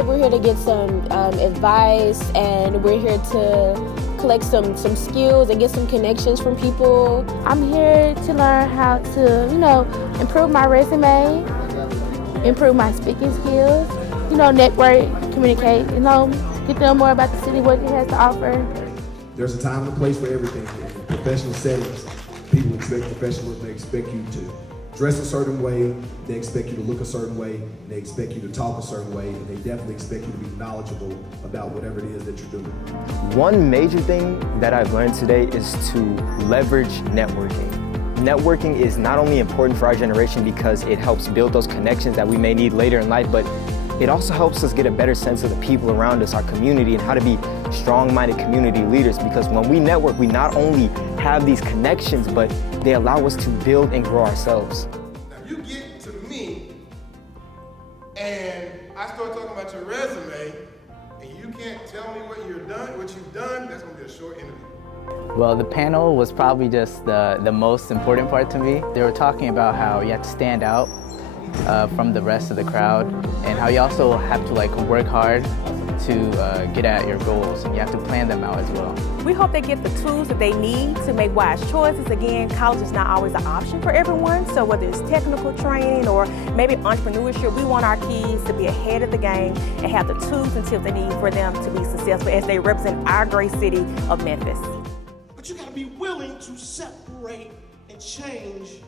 entrepreneurship. We're here to get some advice, and we're here to collect some skills and get some connections from people. I'm here to learn how to, improve my resume, improve my speaking skills, network, communicate, get to know more about the city, what it has to offer. There's a time and a place for everything. In professional settings, people expect professionalism. They expect you to dress a certain way, they expect you to look a certain way, and they expect you to talk a certain way, and they definitely expect you to be knowledgeable about whatever it is that you're doing. One major thing that I've learned today is to leverage networking. Networking is not only important for our generation because it helps build those connections that we may need later in life, but it also helps us get a better sense of the people around us, our community, and how to be strong-minded community leaders, because when we network, we not only have these connections, but they allow us to build and grow ourselves. Now you get to me and I start talking about your resume and you can't tell me what you've done, that's gonna be a short interview. Well, the panel was probably just the most important part to me. They were talking about how you have to stand out from the rest of the crowd, and how you also have to work hard to get at your goals, and you have to plan them out as well. We hope they get the tools that they need to make wise choices. Again, college is not always an option for everyone, so whether it's technical training or maybe entrepreneurship, we want our kids to be ahead of the game and have the tools and tips they need for them to be successful as they represent our great city of Memphis. But you gotta be willing to separate and change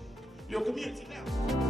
your community now.